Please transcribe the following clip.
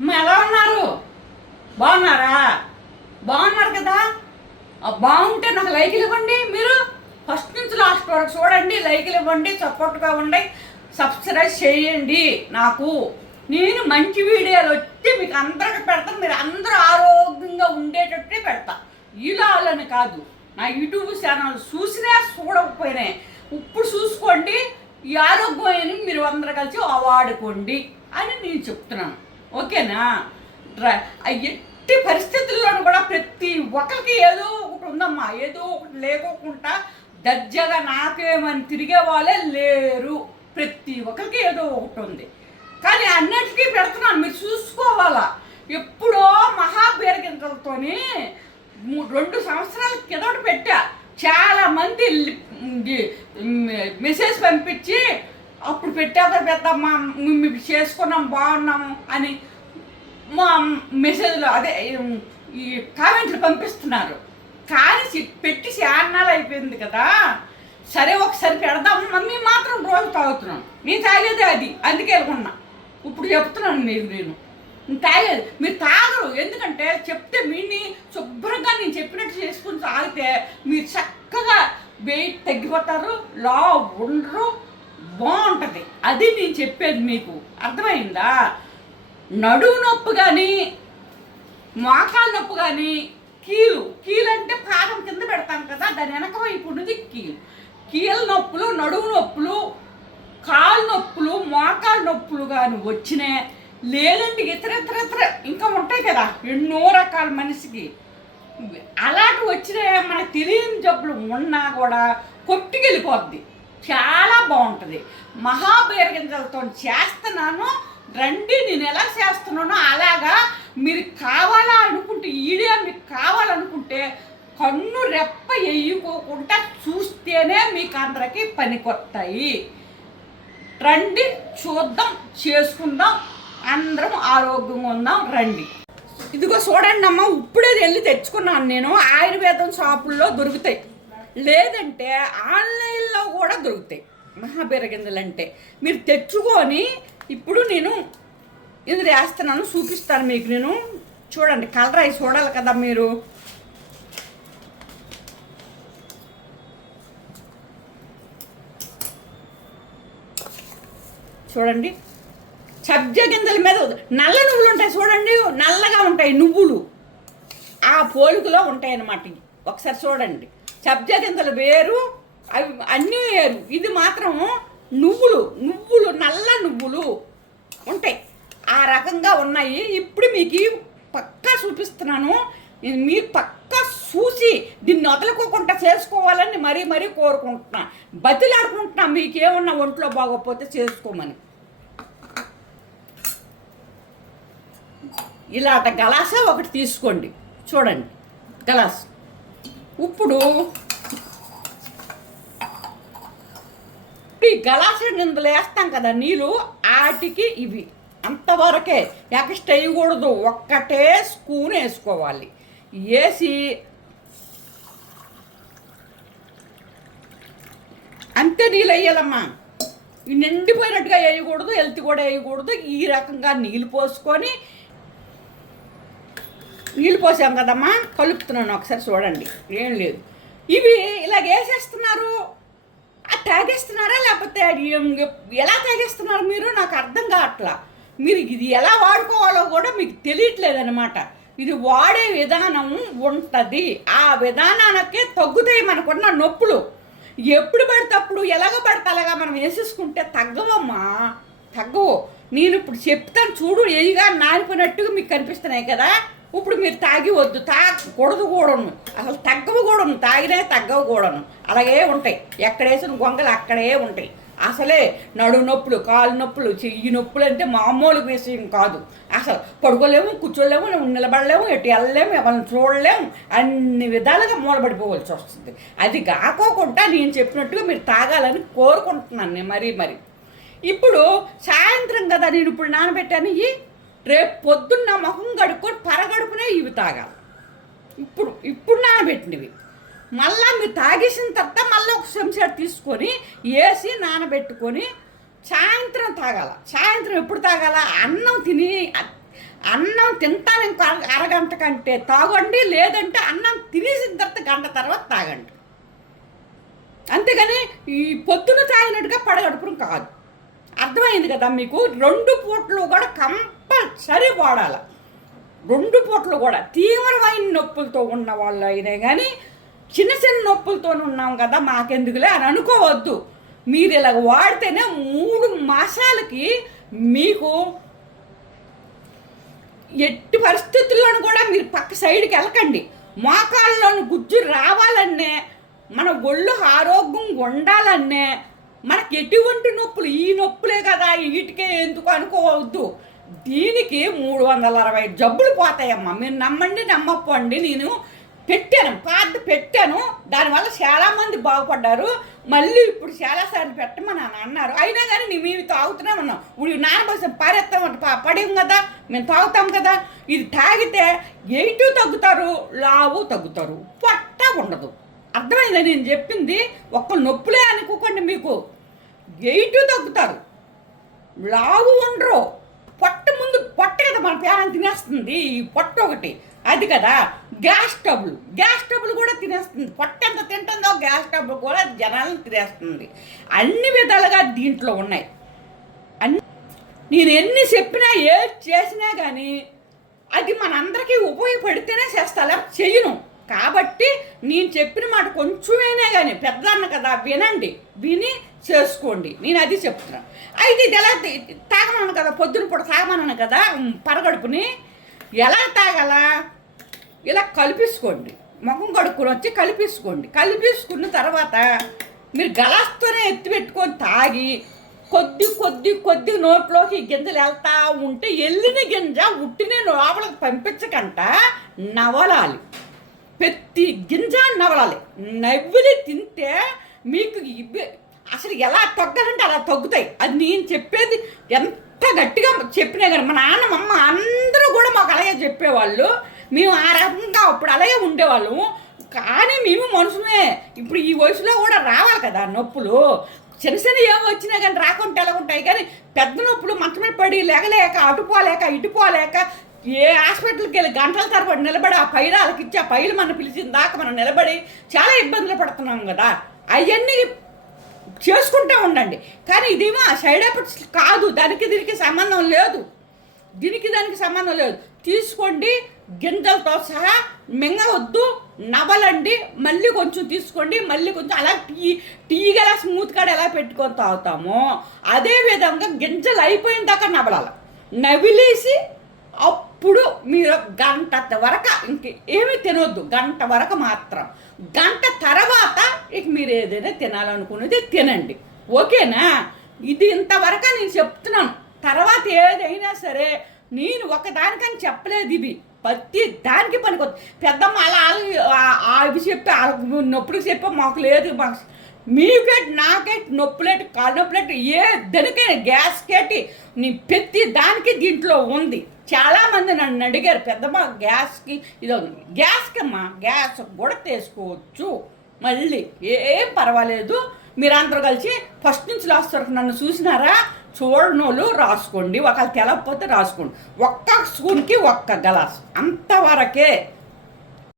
ఎలా ఉన్నారు? బాగున్నారా? బాగున్నారు కదా? బాగుంటే నాకు లైకులు ఇవ్వండి మీరు. ఫస్ట్ నుంచి లాస్ట్ వరకు చూడండి లైకులు ఇవ్వండి సపోర్ట్గా ఉండి సబ్స్క్రైబ్ చేయండి నాకు. నేను మంచి వీడియోలు వచ్చి మీకు అందరికి పెడతాను మీరు అందరూ ఆరోగ్యంగా ఉండేటట్టే పెడతా. ఇలాలని కాదు నా యూట్యూబ్ ఛానల్ చూసినా చూడకపోయినా ఇప్పుడు చూసుకోండి ఈ ఆరోగ్యమైన మీరు అందరూ కలిసి వాడుకోండి అని నేను చెప్తున్నాను. ఓకేనా? డ్రై ఎట్టి పరిస్థితుల్లోనూ కూడా ప్రతి ఒక్కరికి ఏదో ఒకటి ఉందమ్మా. ఏదో ఒకటి లేకోకుండా దర్జాగా నాకేమని తిరిగే వాళ్ళే లేరు. ప్రతి ఒక్కరికి ఏదో ఒకటి ఉంది. కానీ అన్నిటికీ పెడుతున్నాను. మీరు చూసుకోవాలా? ఎప్పుడో మహాబీరగింతలతోని రెండు సంవత్సరాల కిందట పెట్టా. చాలా మంది మెసేజ్ పంపించి అప్పుడు పెట్టాక పెద్దమ్మా మేము చేసుకున్నాం బాగున్నాము అని మా మెసేజ్లో అదే ఈ కామెంట్లు పంపిస్తున్నారు. కానీ పెట్టి శాన్నాలు అయిపోయింది కదా. సరే ఒకసారి పెడదాం. మమ్మీ మాత్రం రోజు తాగుతున్నాను నేను తాగేదే అది. అందుకే వెళ్ళుకున్నా. ఇప్పుడు చెప్తున్నాను మీరు నేను. నేను తాగేది. మీరు తాగరు. ఎందుకంటే చెప్తే మీని శుభ్రంగా నేను చెప్పినట్టు చేసుకుని తాగితే మీరు చక్కగా వెయిట్ తగ్గిపోతారు లా ఉండరు. బాగుంటుంది. అది నేను చెప్పేది మీకు. అర్థమైందా? నడువు నొప్పి కానీ మోకాలు నొప్పి కానీ కీలు. కీలు అంటే పాదం కింద పెడతాం కదా దాని వెనక వైపు ఉన్నది కీలు. కీళ్ళ నొప్పులు నడువు నొప్పులు కాలు నొప్పులు మోకాలు నొప్పులు కానీ వచ్చినాయి లేదంటే ఇతర ఇతర ఇతర ఇంకా ఉంటాయి కదా ఎన్నో రకాల మనిషికి. అలాంటి వచ్చిన మనకు తెలియని జబ్బులు ఉన్నా కూడా కొట్టుకెళ్ళిపోద్ది. చాలా బాగుంటుంది. మహాబీరగింజలతో చేస్తున్నాను. రండి నేను ఎలా చేస్తున్నానో అలాగా మీరు కావాలా అనుకుంటే ఈడియా మీకు కావాలనుకుంటే కన్ను రెప్ప వేయుకోకుండా చూస్తేనే మీకు అందరికీ పనికొస్తాయి రండి చూద్దాం చేసుకుందాం. అందరం ఆరోగ్యంగా ఉందాం రండి. ఇదిగో చూడండి అమ్మ ఇప్పుడే వెళ్ళి తెచ్చుకున్నాను నేను. ఆయుర్వేదం షాపుల్లో దొరుకుతాయి. లేదంటే ఆన్లైన్లో కూడా దొరుకుతాయి. మహాబీర గింజలు అంటే మీరు తెచ్చుకొని ఇప్పుడు నేను ఇది వేస్తున్నాను చూపిస్తాను మీకు నేను. చూడండి కలర్ అవి చూడాలి కదా మీరు. చూడండి. సబ్జ గింజల మీద నల్ల నువ్వులు ఉంటాయి చూడండి నల్లగా ఉంటాయి నువ్వులు. ఆ పోలికలో ఉంటాయి అన్నమాట ఒకసారి చూడండి. సబ్జ వేరు అవి అన్నీ వేరు. ఇది మాత్రం నువ్వులు నువ్వులు నల్ల నువ్వులు ఉంటాయి. ఆ రకంగా ఉన్నాయి. ఇప్పుడు మీకు పక్కా చూపిస్తున్నాను. ఇది మీరు పక్కా చూసి దీన్ని వదులుకోకుండా చేసుకోవాలని మరీ మరీ కోరుకుంటున్నా. బతిలాడుకుంటున్నా. మీకేమన్నా ఒంట్లో బాగోకపోతే చేసుకోమని. ఇలాంటి గలాస ఒకటి తీసుకోండి. చూడండి. గలాస్. ఇప్పుడు ఈ గలాస నిందలు వేస్తాం కదా నీళ్ళు ఆటికి ఇవి. అంతవరకే ఎక్స్ట్రా వేయకూడదు ఒక్కటే స్పూన్ వేసుకోవాలి. వేసి అంతే నీళ్ళు వేయాలమ్మా. నిండిపోయినట్టుగా వేయకూడదు ఎల్తి కూడా వేయకూడదు ఈ రకంగా నీళ్ళు పోసుకొని నీళ్ళు పోసాం కదమ్మా? కలుపుతున్నాను ఒకసారి చూడండి. ఏం లేదు. ఇవి ఇలా వేసేస్తున్నారు. ఆ తాగేస్తున్నారా లేకపోతే ఎలా తాగేస్తున్నారు మీరు? నాకు అర్థం కావట్లా. మీరు ఇది ఎలా వాడుకోవాలో కూడా మీకు తెలియట్లేదనమాట ఇది వాడే విధానం ఉంటుంది. ఆ విధానానికే తగ్గుతాయి మనకున్న నొప్పులు. ఎప్పుడు పడితే అప్పుడు ఎలాగ పడితే అలాగా మనం వేసేసుకుంటే తగ్గవమ్మా. తగ్గవు. నేను ఇప్పుడు చెప్తాను చూడు ఏదిగా నారిపోయినట్టుగా మీకు కనిపిస్తున్నాయి కదా. ఇప్పుడు మీరు తాగి వద్దు తాగకూడదు కూడాను. అసలు తగ్గవు కూడాను తాగినే తగ్గవు కూడాను. అలాగే ఉంటాయి. ఎక్కడేసిన గొంగలు అక్కడే ఉంటాయి. అసలే నడు నొప్పులు కాలు నొప్పులు చెయ్యి నొప్పులు అంటే మామూలు విషయం కాదు. అసలు పడుకోలేము కూర్చోలేము నిలబడలేము ఎటు వెళ్ళలేము ఎవరిని చూడలేము అన్ని విధాలుగా మూలబడిపోవలసి వస్తుంది. అది కాకోకుండా నేను చెప్పినట్టుగా మీరు తాగాలని కోరుకుంటున్నాను నేను మరీ మరి. ఇప్పుడు సాయంత్రం కదా నేను ఇప్పుడు నానబెట్టాను ఇవి రేపు పొద్దున్న మొహం కడుక్కొని పరగడుపునే ఇవి తాగాలి. ఇప్పుడు ఇప్పుడు నానబెట్టినవి. మళ్ళా మీరు తాగేసిన తర్వాత మళ్ళీ ఒక చెంచాడు తీసుకొని వేసి నానబెట్టుకొని సాయంత్రం తాగాల. సాయంత్రం ఎప్పుడు తాగాల? అన్నం తిని అన్నం తింటాను ఇంకో అరగంట కంటే తాగండి లేదంటే అన్నం తినేసిన తర్వాత గంట తర్వాత తాగండి. అంతేగాని ఈ పొద్దున తాగినట్టుగా పడగడుపురం కాదు. అర్థమైంది కదా మీకు? రెండు పూట్లు కూడా కం వాడాల. రెండు పూట్లు కూడా. తీవ్రమైన నొప్పులతో ఉన్న వాళ్ళు అయినా కానీ చిన్న చిన్న నొప్పులతో ఉన్నాం కదా మాకెందుకులే అని అనుకోవద్దు. మీరు ఇలా వాడితేనే మూడు మాసాలకి మీకు ఎట్టి పరిస్థితుల్లోనూ కూడా మీరు పక్క సైడ్కి వెళ్ళకండి. మోకాళ్ళలోని గుజ్జు రావాలన్నే మన ఒళ్ళు ఆరోగ్యం ఉండాలన్నే మనకి ఎటువంటి నొప్పులు? ఈ నొప్పులే కదా వీటికే ఎందుకు అనుకోవద్దు. దీనికి మూడు వందల అరవై జబ్బులు పోతాయమ్మా. మీరు నమ్మండి నమ్మకపోండి నేను పెట్టాను పాత పెట్టాను. దానివల్ల చాలామంది బాగుపడ్డారు. మళ్ళీ ఇప్పుడు చాలాసార్లు పెట్టమని అని అన్నారు. అయినా కానీ నీ మేము తాగుతూనే ఉన్నాం. ఇప్పుడు నానబోసం పారేస్తామంట. పడేం కదా. మేము తాగుతాం కదా. ఇది తాగితే ఎయిటు తగ్గుతారు లావు తగ్గుతారు. పొట్ట ఉండదు. అర్థమైందా? నేను చెప్పింది ఒక్క నొప్పులే అనుకోకండి మీకు. ఎయిటు తగ్గుతారు. లావు ఉండరు. పొట్ట ముందు పొట్ట కదా మన పేరం తినేస్తుంది. ఈ పొట్ట ఒకటి. అది కదా గ్యాస్ ట్రబుల్ గ్యాస్ ట్రబుల్ కూడా తినేస్తుంది. పొట్ట ఎంత తింటుందో గ్యాస్ ట్రబుల్ కూడా జనాలను తినేస్తుంది. అన్ని విధాలుగా దీంట్లో ఉన్నాయి. అన్ని నేను ఎన్ని చెప్పినా ఏ చేసినా కానీ అది మనందరికీ ఉపయోగపడితేనే చేస్తా అలా చేయను కాబట్టి నేను చెప్పిన మాట కొంచెమైనా కానీ పెద్దన్న కదా వినండి. విని చేసుకోండి. నేను అది చెప్తున్నాను అయితే ఇది ఎలా తాగమన్నాను కదా పొద్దున పూట తాగమన్నాను కదా పరగడుపుని ఎలా తాగాలా? ఇలా కలిపేసుకోండి. ముఖం కడుక్కుని వచ్చి కలిపేసుకోండి. కలిపేసుకున్న తర్వాత మీరు గలాస్తోనే ఎత్తి పెట్టుకొని తాగి కొద్ది కొద్ది కొద్ది నోట్లోకి గింజలు వెళ్తా ఉంటే ఎల్లిన గింజ ఉట్టిన లోపలికి పంపించకంట నవలాలి. ప్రతి గింజ నవలాలి. నవ్వులి తింటే మీకు అసలు ఎలా తగ్గాలంటే అలా తగ్గుతాయి. అది నేను చెప్పేది ఎంత గట్టిగా చెప్పినా కానీ మా నాన్న అందరూ కూడా మాకు అలాగే చెప్పేవాళ్ళు. మేము ఆ రకంగా అప్పుడు అలాగే ఉండేవాళ్ళము. కానీ మేము మనుషులే ఇప్పుడు ఈ వయసులో కూడా రావాలి కదా నొప్పులు. చిన్న చిన్న ఏం వచ్చినా కానీ రాకుండా ఎలా ఉంటాయి? కానీ పెద్ద నొప్పులు మంచమే పడి లేగలేక అటుపోలేక ఇటుపోలేక ఏ హాస్పిటల్కి వెళ్ళి గంటల తరబడి నిలబడి ఆ పైరాలకి ఇచ్చి ఆ పైలు మనం పిలిచిన దాకా మనం నిలబడి చాలా ఇబ్బందులు పడుతున్నాం కదా. అవన్నీ చేసుకుంటూ ఉండండి. కానీ ఇదేమో సైడ్ ఎఫెక్ట్స్ కాదు. దానికి దీనికి సంబంధం లేదు. దీనికి దానికి సంబంధం లేదు. తీసుకోండి గింజలతో సహా మింగవద్దు నవలండి మళ్ళీ కొంచెం తీసుకోండి మళ్ళీ కొంచెం అలా టీ టీ గల స్మూత్ కాడ ఎలా పెట్టుకొని తాగుతామో అదే విధంగా గింజలు అయిపోయిన దాకా నవలాలి నవిలేసి మీరు గంట వరకు ఇంక ఏమీ తినొద్దు గంట వరకు మాత్రం. గంట తర్వాత ఇక మీరు ఏదైనా తినాలనుకునేది తినండి. ఓకేనా? ఇది ఇంతవరకు నేను చెప్తున్నాను. తర్వాత ఏదైనా సరే నేను ఒకదానికని చెప్పలేదు ఇవి ప్రతి దానికి పనికొద్దు పెద్దమ్మ అలా అవి చెప్పి ఆ చెప్పి మాకు లేదు. మాకు మీకే నాకేట్ నొప్పులెట్ కాలు నొప్పులెట్ ఏ దానికైనా గ్యాస్ కేటి నీ ప్రతి దానికి దీంట్లో ఉంది. చాలామంది నన్ను అడిగారు పెద్దమ్మ గ్యాస్కి ఇది గ్యాస్కి అమ్మా గ్యాస్ కూడా తీసుకోవచ్చు. మళ్ళీ ఏం పర్వాలేదు. మీరందరూ కలిసి ఫస్ట్ నుంచి లాస్ట్ వరకు నన్ను చూసినారా? చూడనోళ్ళు రాసుకోండి. ఒకళ్ళు తెలకపోతే రాసుకోండి. ఒక్క స్పూన్కి ఒక్క గ్లాస్ అంతవరకే.